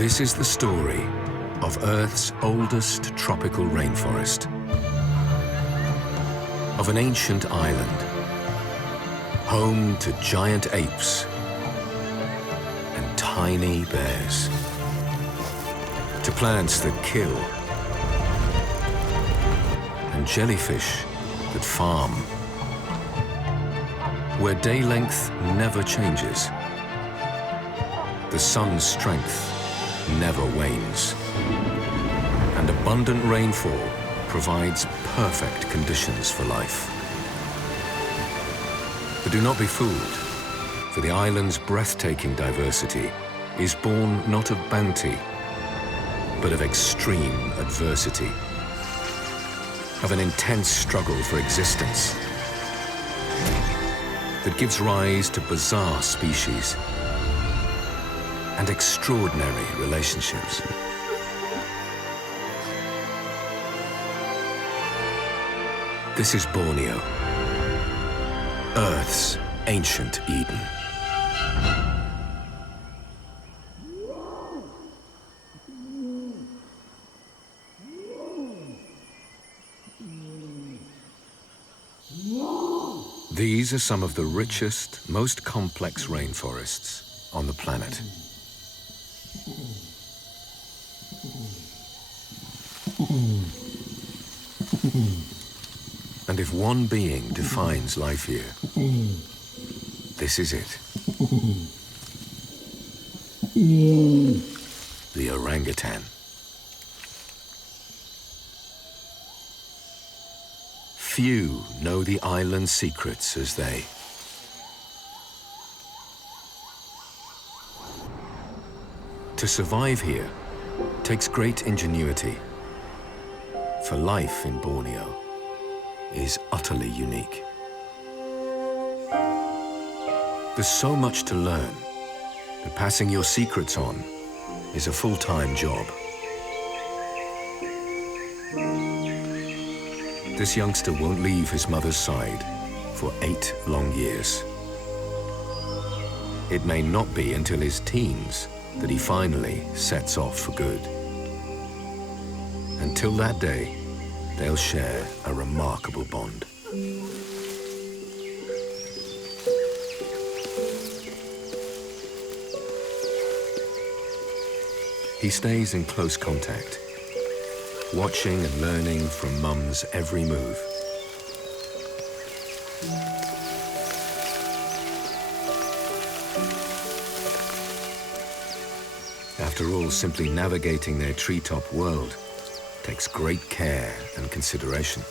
This is the story of Earth's oldest tropical rainforest, of an ancient island, home to giant apes and tiny bears, to plants that kill and jellyfish that farm, where day length never changes, the sun's strength never wanes, and abundant rainfall provides perfect conditions for life. But do not be fooled, for the island's breathtaking diversity is born not of bounty, but of extreme adversity, of an intense struggle for existence that gives rise to bizarre species and extraordinary relationships. This is Borneo, Earth's ancient Eden. These are some of the richest, most complex rainforests on the planet. And if one being defines life here, this is it. The orangutan. Few know the island's secrets as they. To survive here takes great ingenuity, for life in Borneo is utterly unique. There's so much to learn that passing your secrets on is a full-time job. This youngster won't leave his mother's side for 8 long years. It may not be until his teens that he finally sets off for good. Until that day, they'll share a remarkable bond. He stays in close contact, watching and learning from Mum's every move. After all, simply navigating their treetop world takes great care and consideration.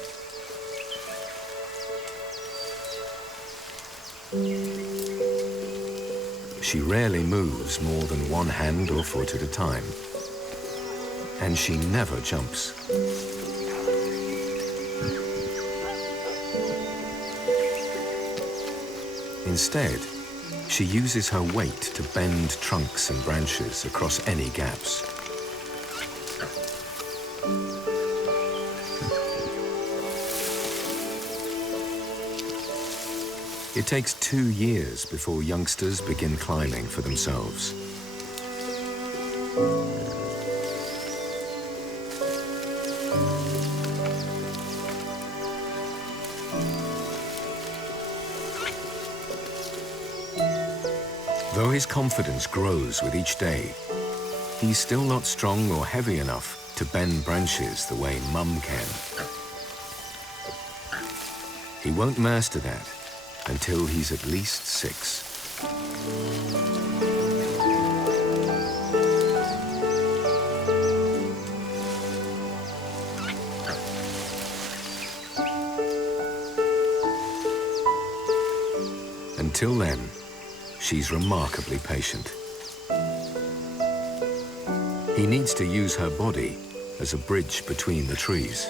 She rarely moves more than one hand or foot at a time, and she never jumps. Instead, she uses her weight to bend trunks and branches across any gaps. It takes 2 years before youngsters begin climbing for themselves. Though his confidence grows with each day, he's still not strong or heavy enough to bend branches the way Mum can. He won't master that until he's at least 6. Until then, she's remarkably patient. He needs to use her body as a bridge between the trees.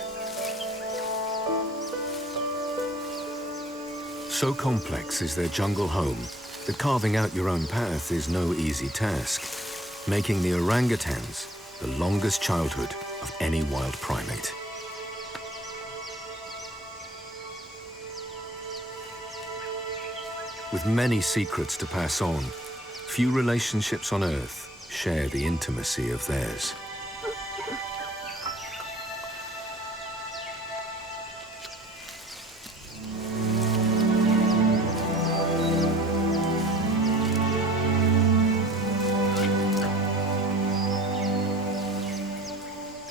So complex is their jungle home that carving out your own path is no easy task, making the orangutans the longest childhood of any wild primate. With many secrets to pass on, few relationships on Earth share the intimacy of theirs.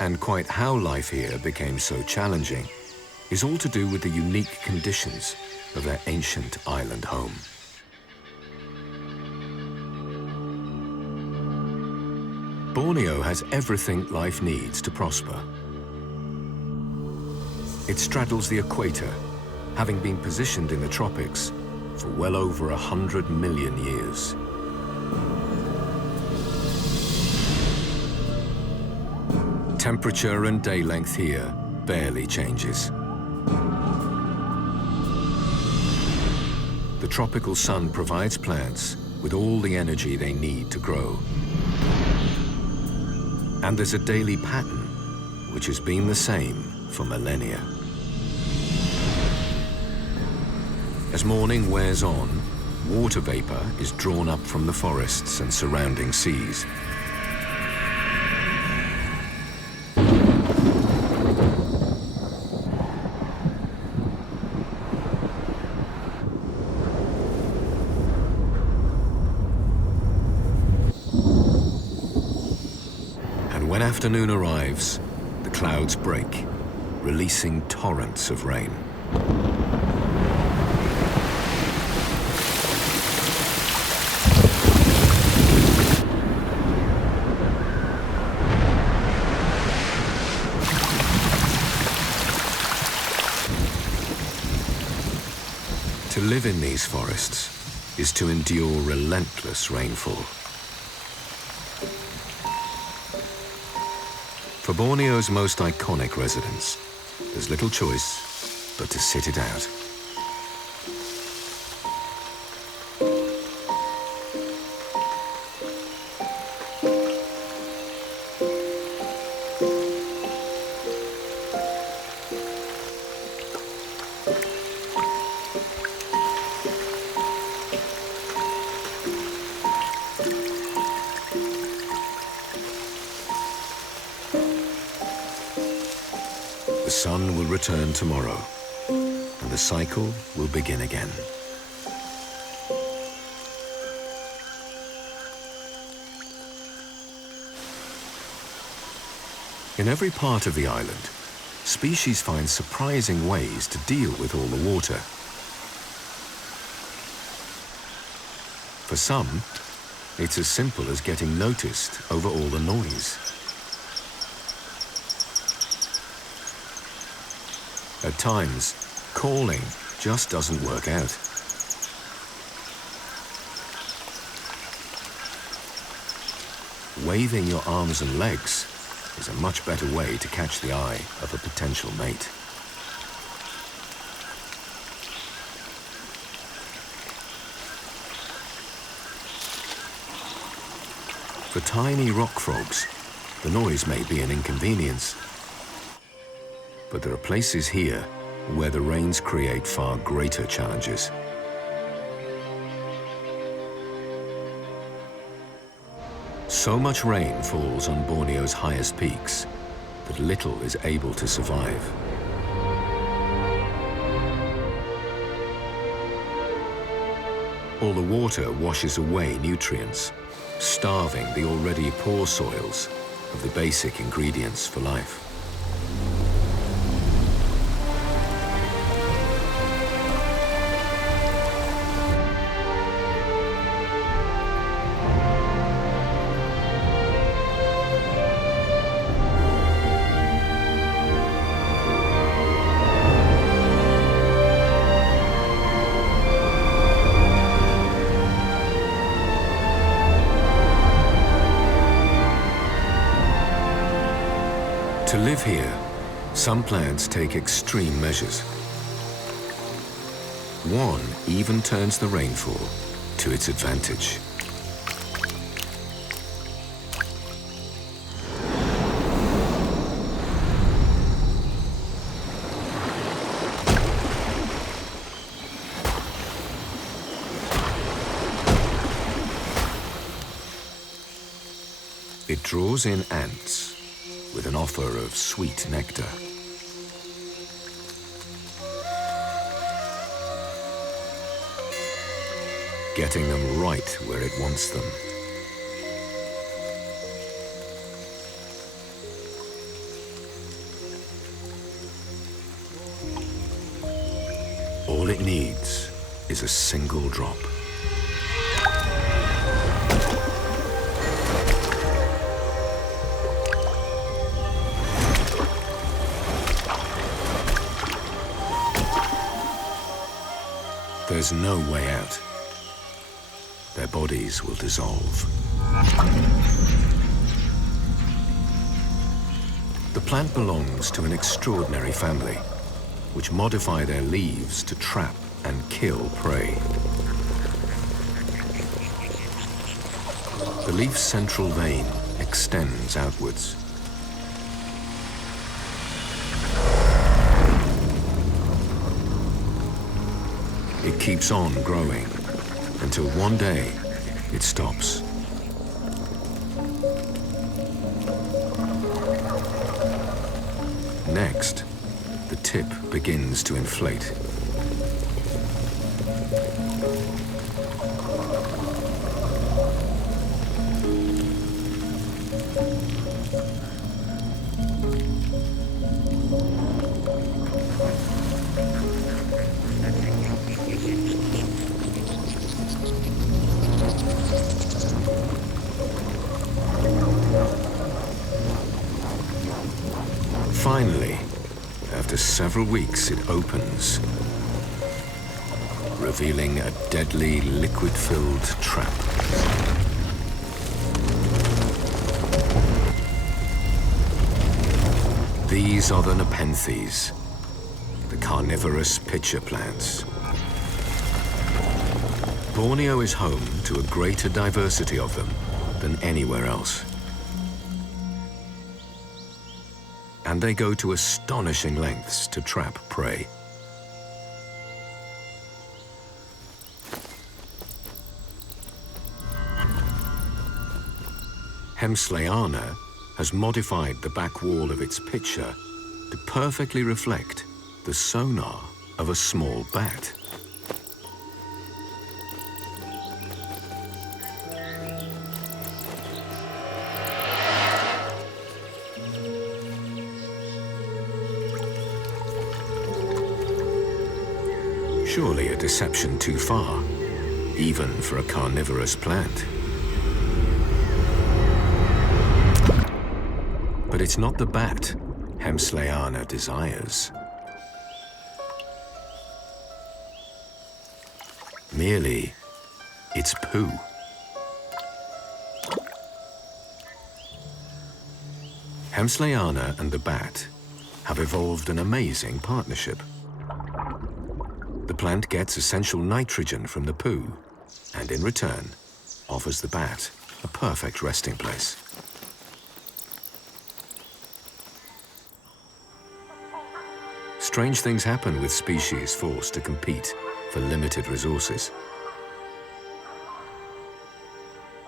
And quite how life here became so challenging is all to do with the unique conditions of their ancient island home. Borneo has everything life needs to prosper. It straddles the equator, having been positioned in the tropics for well over 100 million years. Temperature and day length here barely changes. The tropical sun provides plants with all the energy they need to grow. And there's a daily pattern which has been the same for millennia. As morning wears on, water vapor is drawn up from the forests and surrounding seas. When afternoon arrives, the clouds break, releasing torrents of rain. To live in these forests is to endure relentless rainfall. For Borneo's most iconic residents, there's little choice but to sit it out. The sun will return tomorrow, and the cycle will begin again. In every part of the island, species find surprising ways to deal with all the water. For some, it's as simple as getting noticed over all the noise. At times, calling just doesn't work out. Waving your arms and legs is a much better way to catch the eye of a potential mate. For tiny rock frogs, the noise may be an inconvenience, but there are places here where the rains create far greater challenges. So much rain falls on Borneo's highest peaks that little is able to survive. All the water washes away nutrients, starving the already poor soils of the basic ingredients for life. To live here, some plants take extreme measures. One even turns the rainfall to its advantage. It draws in ants with an offer of sweet nectar. Getting them right where it wants them. All it needs is a single drop. There's no way out. Their bodies will dissolve. The plant belongs to an extraordinary family, which modify their leaves to trap and kill prey. The leaf's central vein extends outwards. It keeps on growing until one day it stops. Next, the tip begins to inflate. Finally, after several weeks, it opens, revealing a deadly liquid-filled trap. These are the Nepenthes, the carnivorous pitcher plants. Borneo is home to a greater diversity of them than anywhere else. And they go to astonishing lengths to trap prey. Hemsleana has modified the back wall of its pitcher to perfectly reflect the sonar of a small bat. Surely a deception too far, even for a carnivorous plant. But it's not the bat Hemsleana desires. Merely its poo. Hemsleana and the bat have evolved an amazing partnership. The plant gets essential nitrogen from the poo, and in return, offers the bat a perfect resting place. Strange things happen with species forced to compete for limited resources.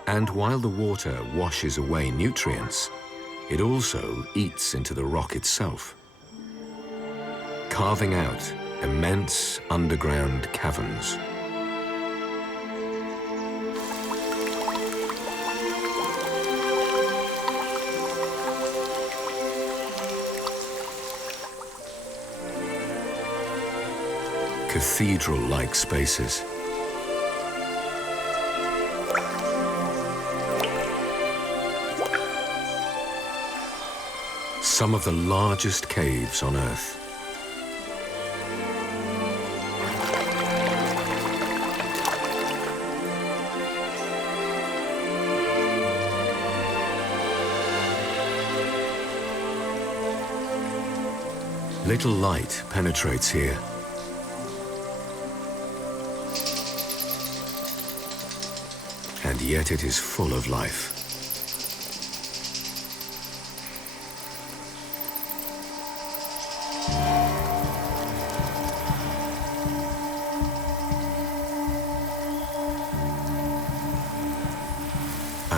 And while the water washes away nutrients, it also eats into the rock itself, carving out immense underground caverns. Cathedral-like spaces. Some of the largest caves on Earth. Little light penetrates here. And yet it is full of life.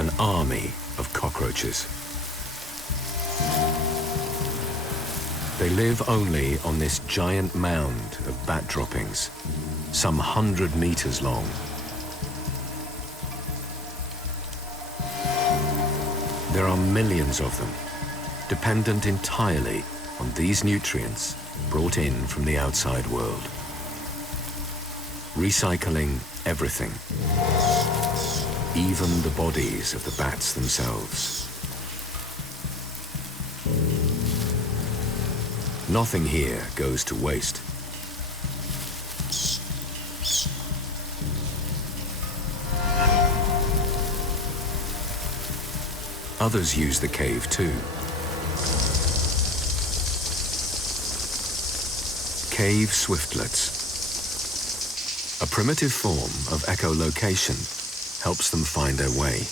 an army of cockroaches. They live only on this giant mound of bat droppings, some 100 meters long. There are millions of them, dependent entirely on these nutrients brought in from the outside world. Recycling everything, even the bodies of the bats themselves. Nothing here goes to waste. Others use the cave too. Cave swiftlets. A primitive form of echolocation helps them find their way.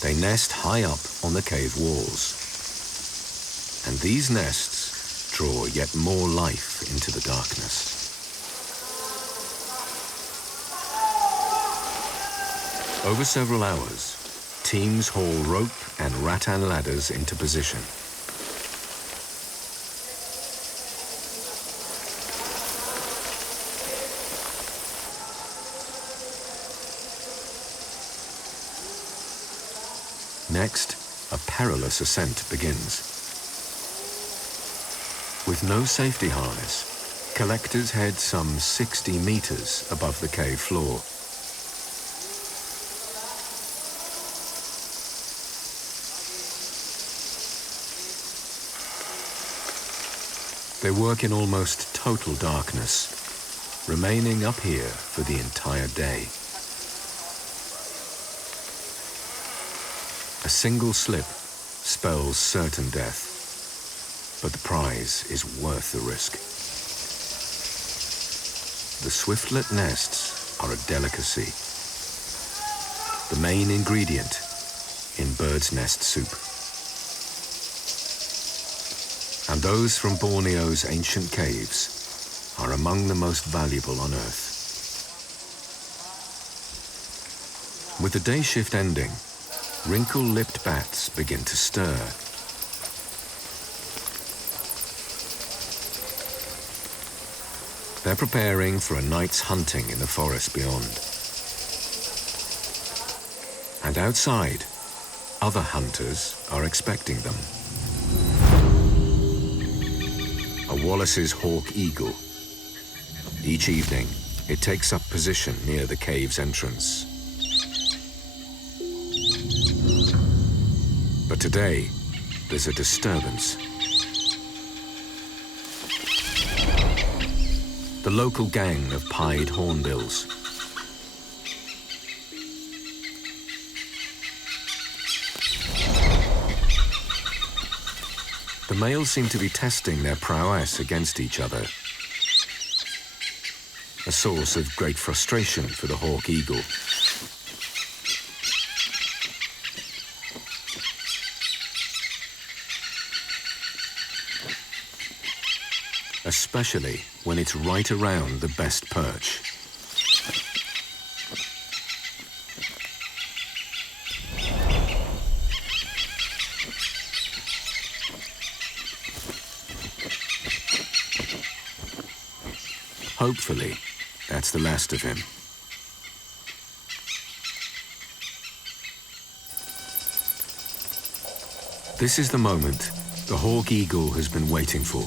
They nest high up on the cave walls. And these nests draw yet more life into the darkness. Over several hours, teams haul rope and rattan ladders into position. Next, a perilous ascent begins. With no safety harness, collectors head some 60 meters above the cave floor. They work in almost total darkness, remaining up here for the entire day. A single slip spells certain death. But the prize is worth the risk. The swiftlet nests are a delicacy, the main ingredient in bird's nest soup. And those from Borneo's ancient caves are among the most valuable on Earth. With the day shift ending, wrinkle-lipped bats begin to stir. They're preparing for a night's hunting in the forest beyond. And outside, other hunters are expecting them. A Wallace's hawk eagle. Each evening, it takes up position near the cave's entrance. But today, there's a disturbance. The local gang of pied hornbills. The males seem to be testing their prowess against each other, a source of great frustration for the hawk eagle. Especially when it's right around the best perch. Hopefully, that's the last of him. This is the moment the hawk eagle has been waiting for.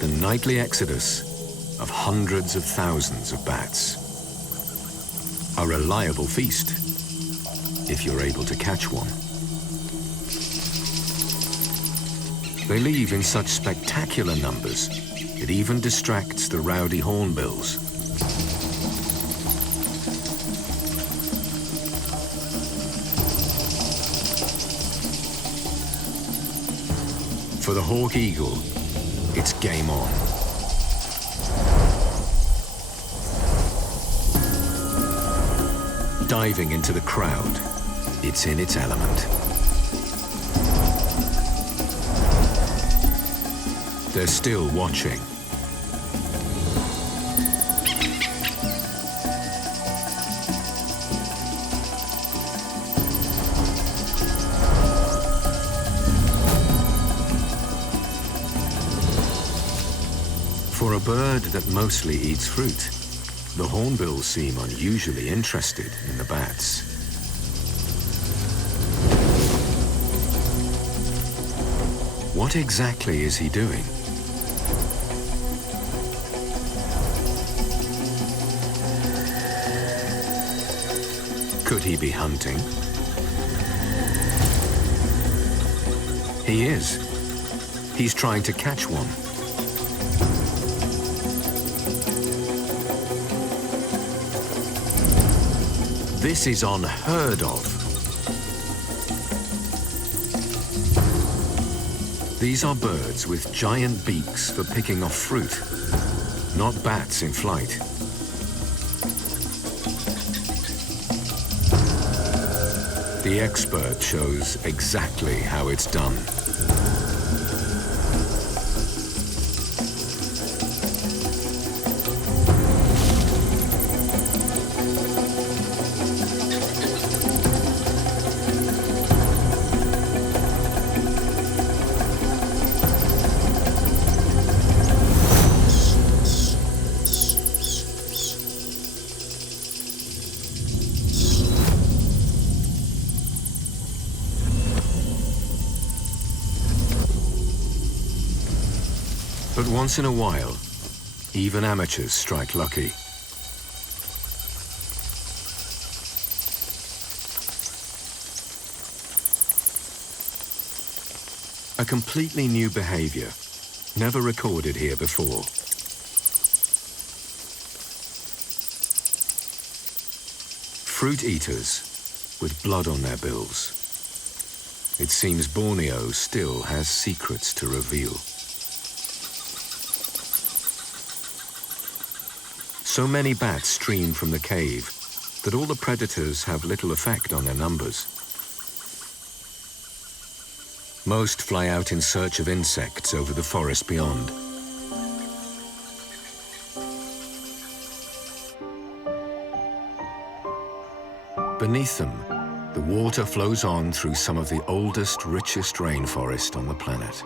The nightly exodus of hundreds of thousands of bats. A reliable feast, if you're able to catch one. They leave in such spectacular numbers, it even distracts the rowdy hornbills. For the hawk eagle, it's game on. Diving into the crowd, it's in its element. They're still watching. For a bird that mostly eats fruit, the hornbills seem unusually interested in the bats. What exactly is he doing? Could he be hunting? He is. He's trying to catch one. This is unheard of. These are birds with giant beaks for picking off fruit, not bats in flight. The expert shows exactly how it's done. But once in a while, even amateurs strike lucky. A completely new behavior, never recorded here before. Fruit eaters with blood on their bills. It seems Borneo still has secrets to reveal. So many bats stream from the cave that all the predators have little effect on their numbers. Most fly out in search of insects over the forest beyond. Beneath them, the water flows on through some of the oldest, richest rainforest on the planet.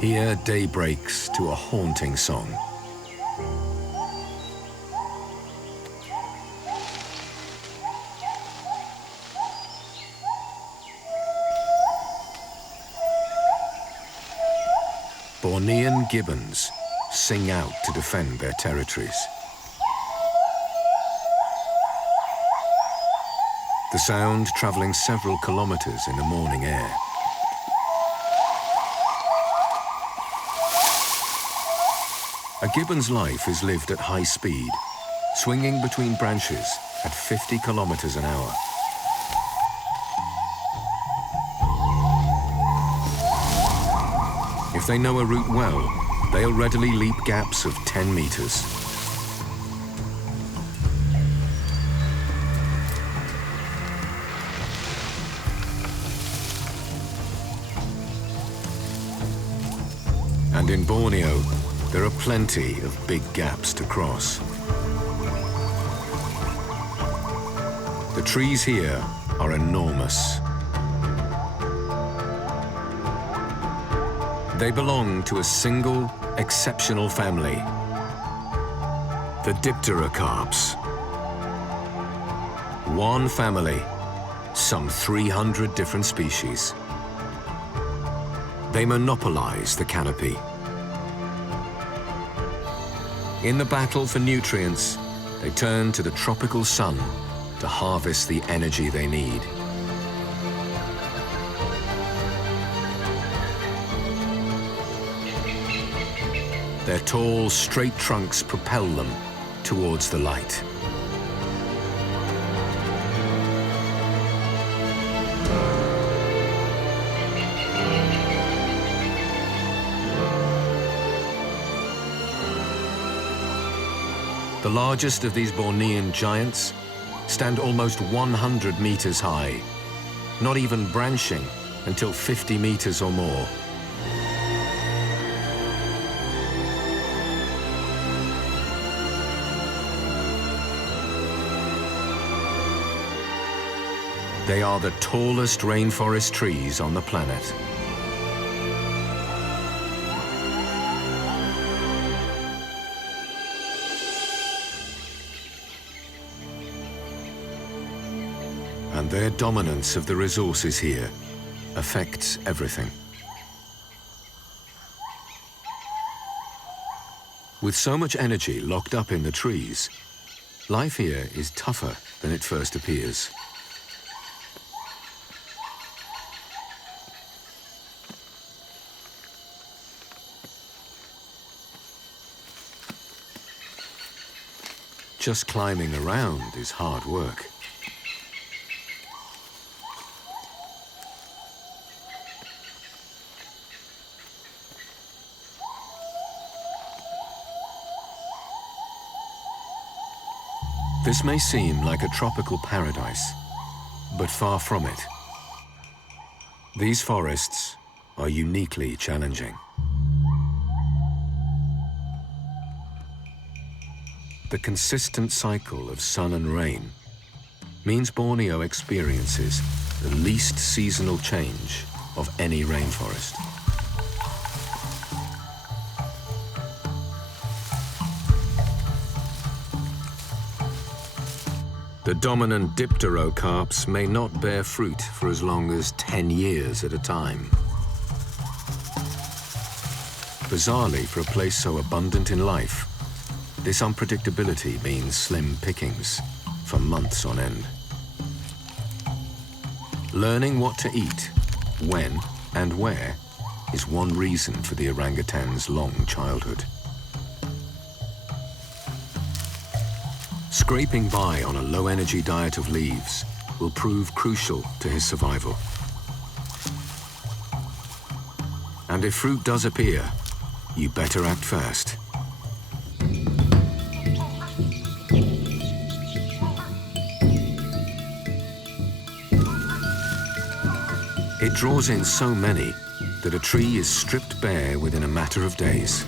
Here, day breaks to a haunting song. Bornean gibbons sing out to defend their territories. The sound traveling several kilometers in the morning air. A gibbon's life is lived at high speed, swinging between branches at 50 kilometers an hour. If they know a route well, they'll readily leap gaps of 10 meters. And in Borneo, there are plenty of big gaps to cross. The trees here are enormous. They belong to a single, exceptional family, the Dipterocarps. One family, some 300 different species. They monopolize the canopy. In the battle for nutrients, they turn to the tropical sun to harvest the energy they need. Their tall, straight trunks propel them towards the light. The largest of these Bornean giants stand almost 100 meters high, not even branching until 50 meters or more. They are the tallest rainforest trees on the planet. And their dominance of the resources here affects everything. With so much energy locked up in the trees, life here is tougher than it first appears. Just climbing around is hard work. This may seem like a tropical paradise, but far from it. These forests are uniquely challenging. The consistent cycle of sun and rain means Borneo experiences the least seasonal change of any rainforest. The dominant dipterocarps may not bear fruit for as long as 10 years at a time. Bizarrely, for a place so abundant in life, this unpredictability means slim pickings for months on end. Learning what to eat, when and where, is one reason for the orangutan's long childhood. Scraping by on a low-energy diet of leaves will prove crucial to his survival. And if fruit does appear, you better act fast. It draws in so many that a tree is stripped bare within a matter of days.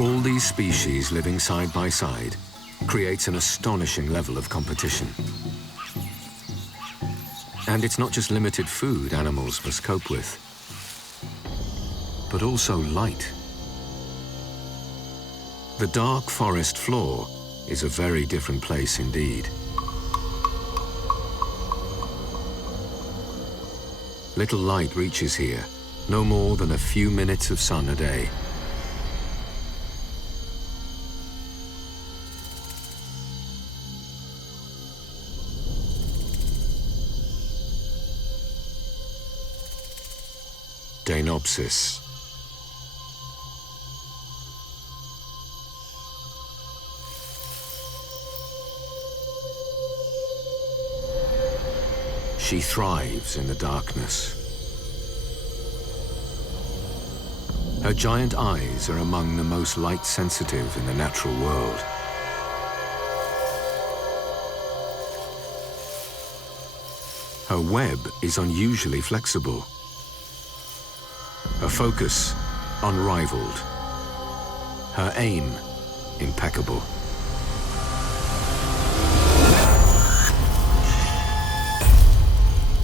All these species living side by side creates an astonishing level of competition. And it's not just limited food animals must cope with, but also light. The dark forest floor is a very different place indeed. Little light reaches here, no more than a few minutes of sun a day. Deinopsis. She thrives in the darkness. Her giant eyes are among the most light-sensitive in the natural world. Her web is unusually flexible. Her focus, unrivaled. Her aim, impeccable.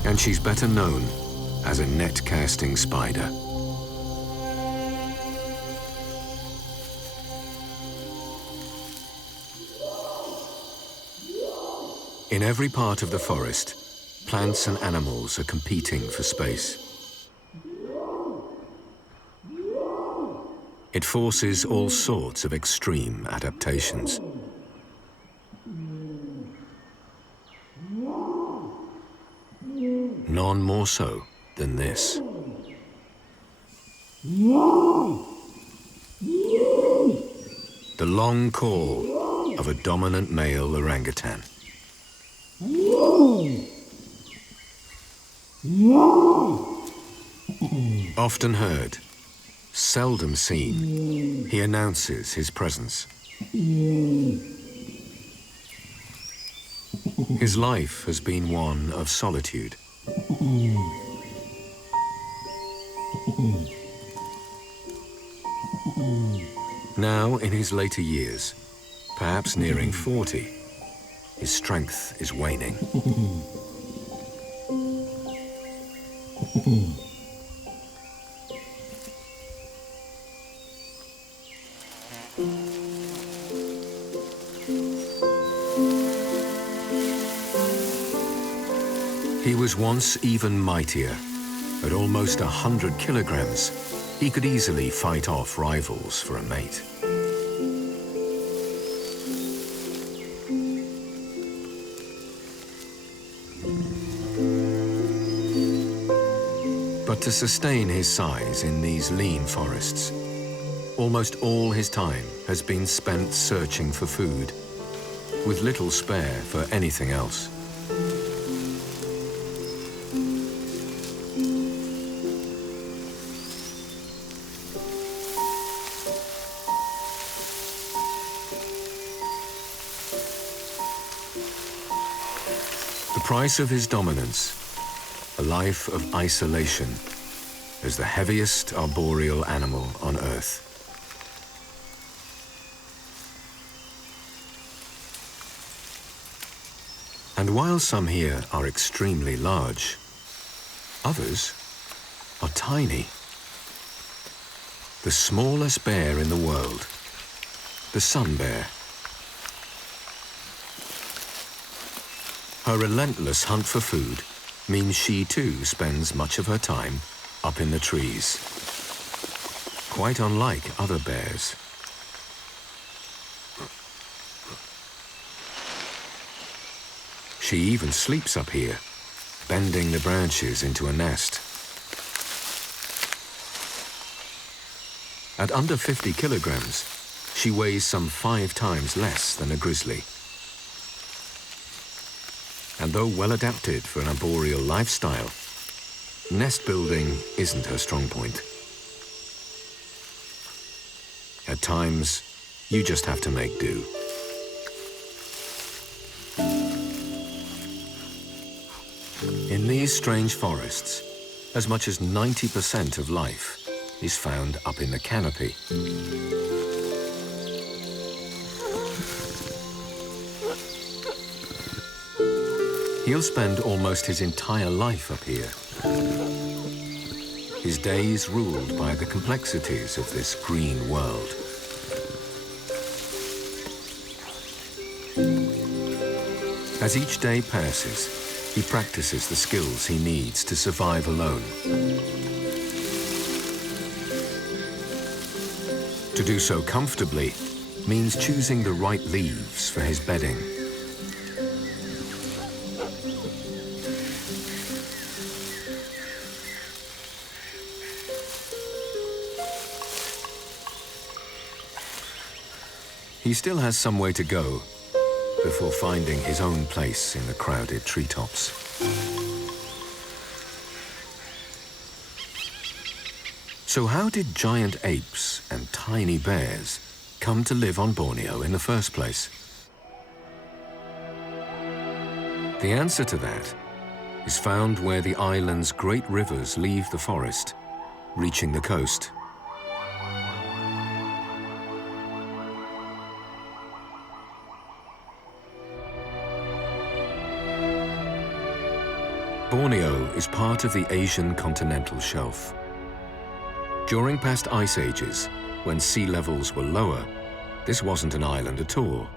And she's better known as a net-casting spider. In every part of the forest, plants and animals are competing for space. It forces all sorts of extreme adaptations. None more so than this. The long call of a dominant male orangutan. Often heard, seldom seen, he announces his presence. His life has been one of solitude. Now, in his later years, perhaps nearing 40, his strength is waning. He was once even mightier. At almost 100 kilograms, he could easily fight off rivals for a mate. But to sustain his size in these lean forests, almost all his time has been spent searching for food, with little spare for anything else. The price of his dominance, a life of isolation, as the heaviest arboreal animal on Earth. And while some here are extremely large, others are tiny. The smallest bear in the world, the sun bear. Her relentless hunt for food means she too spends much of her time up in the trees, quite unlike other bears. She even sleeps up here, bending the branches into a nest. At under 50 kilograms, she weighs some 5 times less than a grizzly. And though well adapted for an arboreal lifestyle, nest building isn't her strong point. At times, you just have to make do. In these strange forests, as much as 90% of life is found up in the canopy. He'll spend almost his entire life up here. His days ruled by the complexities of this green world. As each day passes, he practices the skills he needs to survive alone. To do so comfortably means choosing the right leaves for his bedding. He still has some way to go before finding his own place in the crowded treetops. So how did giant apes and tiny bears come to live on Borneo in the first place? The answer to that is found where the island's great rivers leave the forest, reaching the coast. Borneo is part of the Asian continental shelf. During past ice ages, when sea levels were lower, this wasn't an island at all.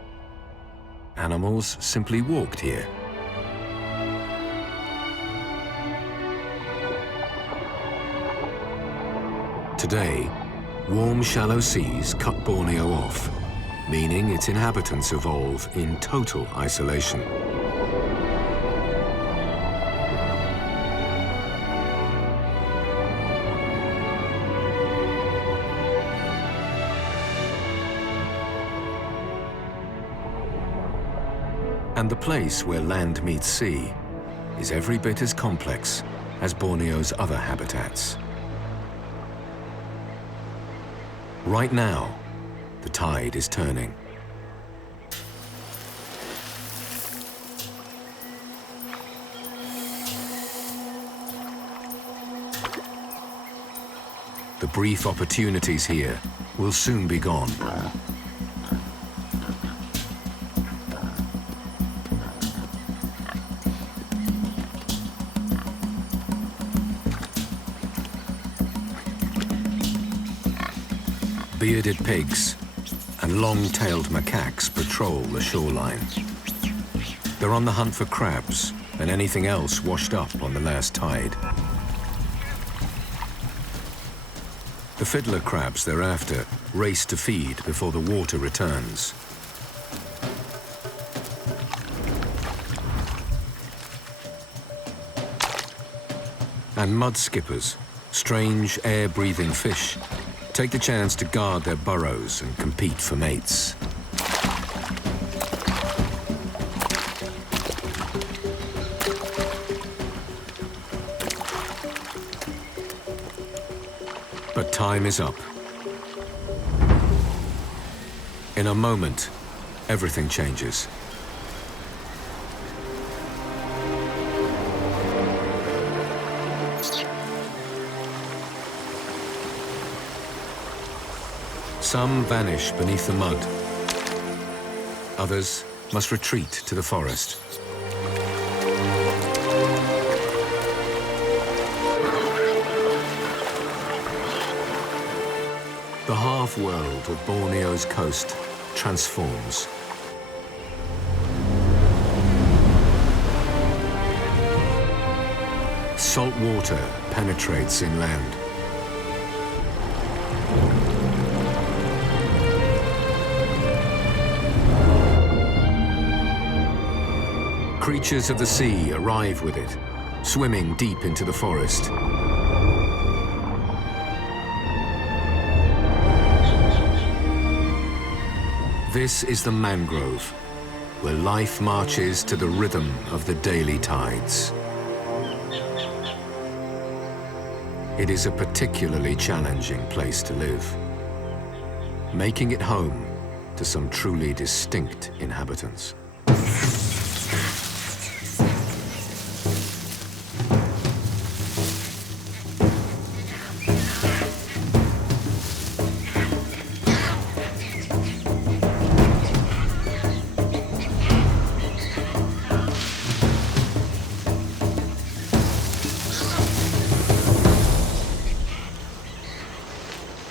Animals simply walked here. Today, warm, shallow seas cut Borneo off, meaning its inhabitants evolve in total isolation. And the place where land meets sea is every bit as complex as Borneo's other habitats. Right now, the tide is turning. The brief opportunities here will soon be gone. Bearded pigs and long-tailed macaques patrol the shoreline. They're on the hunt for crabs and anything else washed up on the last tide. The fiddler crabs thereafter race to feed before the water returns. And mud skippers, strange air-breathing fish, take the chance to guard their burrows and compete for mates. But time is up. In a moment, everything changes. Some vanish beneath the mud. Others must retreat to the forest. The half-world of Borneo's coast transforms. Salt water penetrates inland. Creatures of the sea arrive with it, swimming deep into the forest. This is the mangrove, where life marches to the rhythm of the daily tides. It is a particularly challenging place to live, making it home to some truly distinct inhabitants.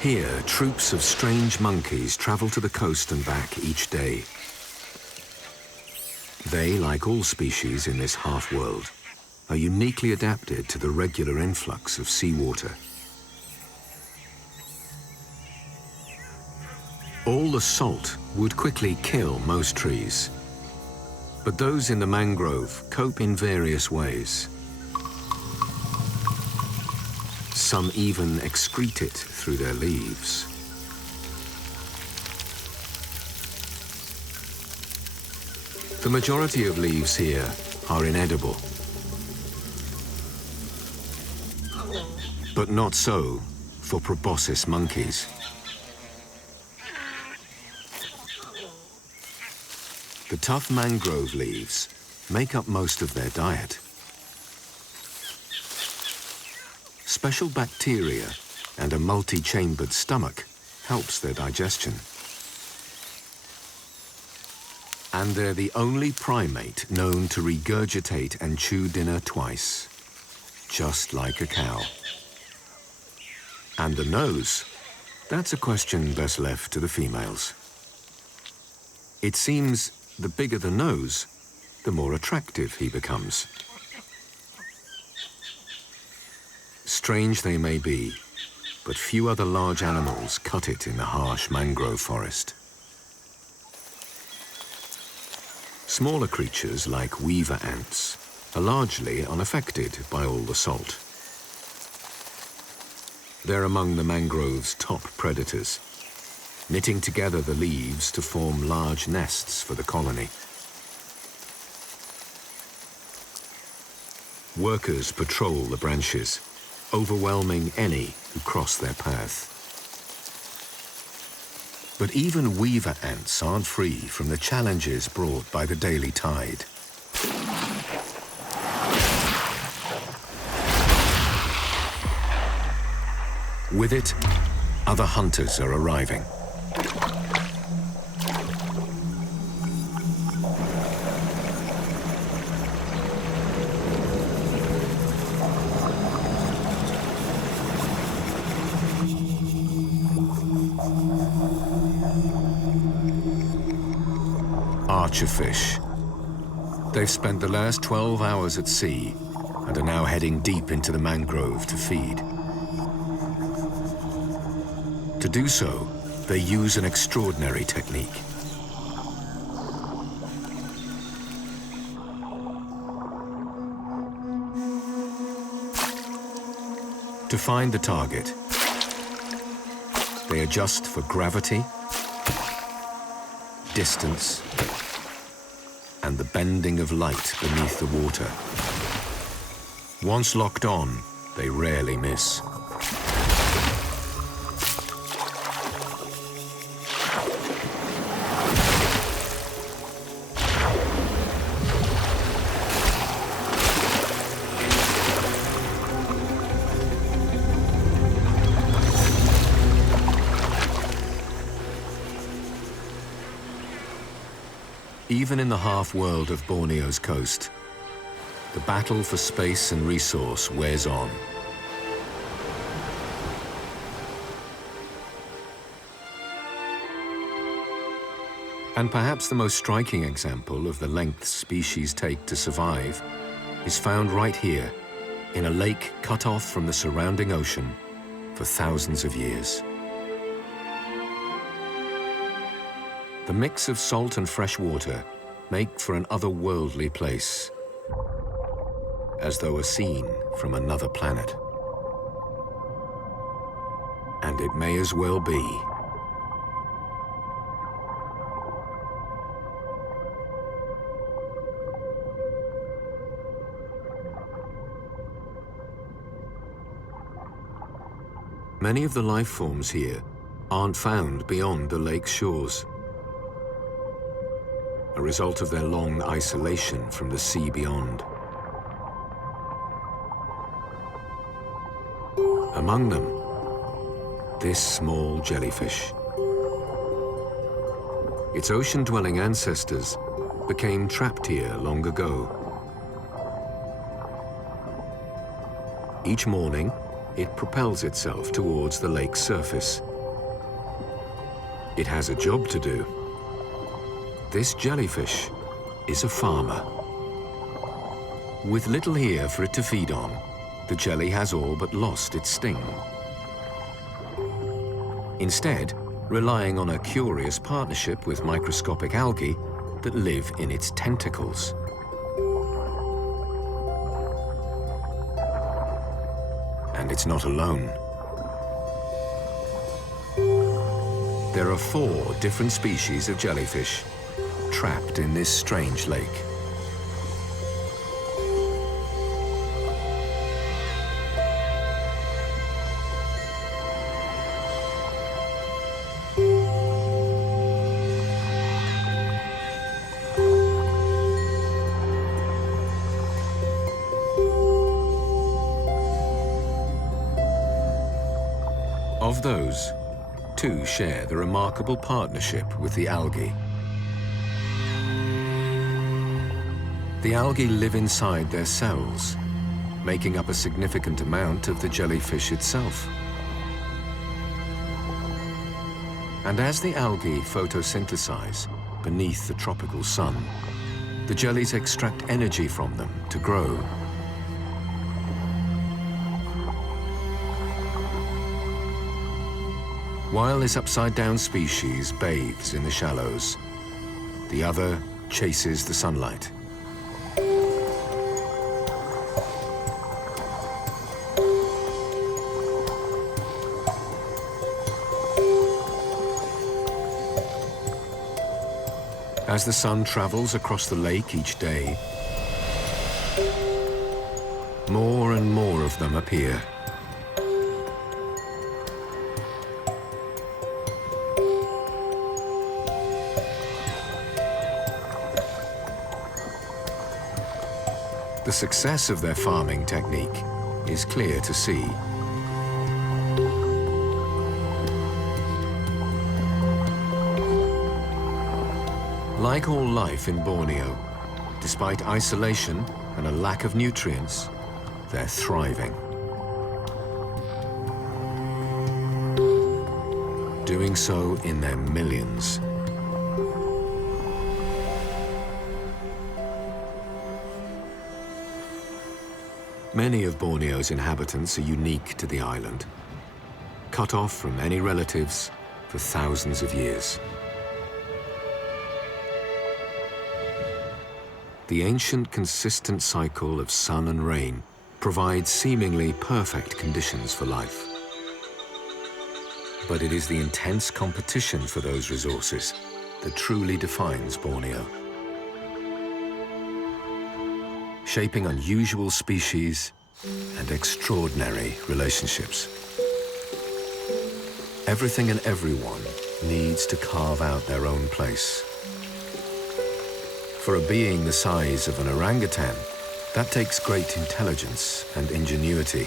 Here, troops of strange monkeys travel to the coast and back each day. They, like all species in this half-world, are uniquely adapted to the regular influx of seawater. All the salt would quickly kill most trees, but those in the mangrove cope in various ways. Some even excrete it through their leaves. The majority of leaves here are inedible. But not so for proboscis monkeys. The tough mangrove leaves make up most of their diet. Special bacteria and a multi-chambered stomach helps their digestion. And they're the only primate known to regurgitate and chew dinner twice, just like a cow. And the nose, that's a question best left to the females. It seems the bigger the nose, the more attractive he becomes. Strange they may be, but few other large animals cut it in the harsh mangrove forest. Smaller creatures like weaver ants are largely unaffected by all the salt. They're among the mangrove's top predators, knitting together the leaves to form large nests for the colony. Workers patrol the branches, overwhelming any who cross their path. But even weaver ants aren't free from the challenges brought by the daily tide. With it, other hunters are arriving. Archerfish. They've spent the last 12 hours at sea and are now heading deep into the mangrove to feed. To do so, they use an extraordinary technique. To find the target, they adjust for gravity, distance, and the bending of light beneath the water. Once locked on, they rarely miss. Even in the half-world of Borneo's coast, the battle for space and resource wears on. And perhaps the most striking example of the length species take to survive is found right here, in a lake cut off from the surrounding ocean for thousands of years. The mix of salt and fresh water make for an otherworldly place, as though a scene from another planet. And it may as well be. Many of the life forms here aren't found beyond the lake's shores, a result of their long isolation from the sea beyond. Among them, this small jellyfish. Its ocean-dwelling ancestors became trapped here long ago. Each morning, it propels itself towards the lake's surface. It has a job to do. This jellyfish is a farmer. With little here for it to feed on, the jelly has all but lost its sting. Instead, relying on a curious partnership with microscopic algae that live in its tentacles. And it's not alone. There are 4 different species of jellyfish trapped in this strange lake. Of those, 2 share the remarkable partnership with the algae. The algae live inside their cells, making up a significant amount of the jellyfish itself. And as the algae photosynthesize beneath the tropical sun, the jellies extract energy from them to grow. While this upside-down species bathes in the shallows, the other chases the sunlight. As the sun travels across the lake each day, more and more of them appear. The success of their farming technique is clear to see. Like all life in Borneo, despite isolation and a lack of nutrients, they're thriving. Doing so in their millions. Many of Borneo's inhabitants are unique to the island, cut off from any relatives for thousands of years. The ancient, consistent cycle of sun and rain provides seemingly perfect conditions for life. But it is the intense competition for those resources that truly defines Borneo, shaping unusual species and extraordinary relationships. Everything and everyone needs to carve out their own place. For a being the size of an orangutan, that takes great intelligence and ingenuity.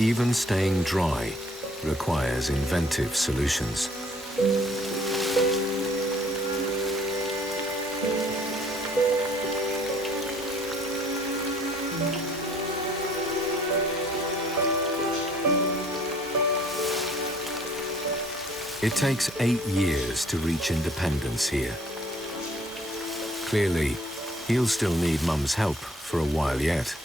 Even staying dry requires inventive solutions. It takes 8 years to reach independence here. Clearly, he'll still need Mum's help for a while yet.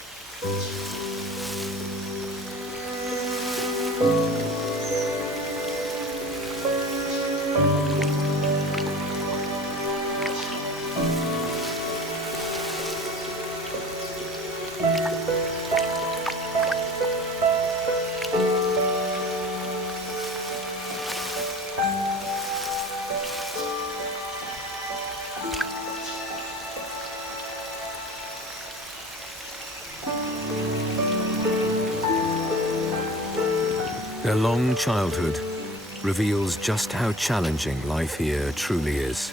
Their long childhood reveals just how challenging life here truly is.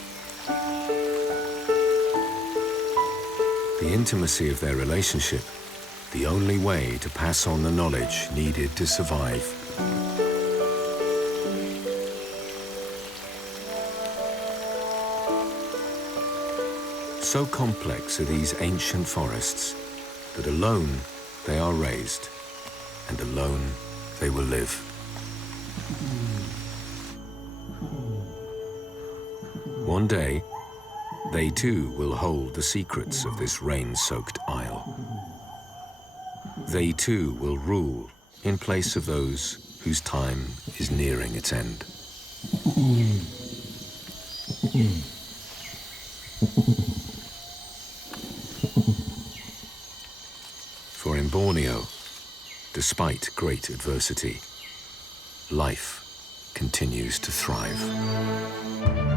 The intimacy of their relationship, the only way to pass on the knowledge needed to survive. So complex are these ancient forests that alone they are raised, and alone they will live. One day, they too will hold the secrets of this rain-soaked isle. They too will rule in place of those whose time is nearing its end. For in Borneo, despite great adversity, life continues to thrive.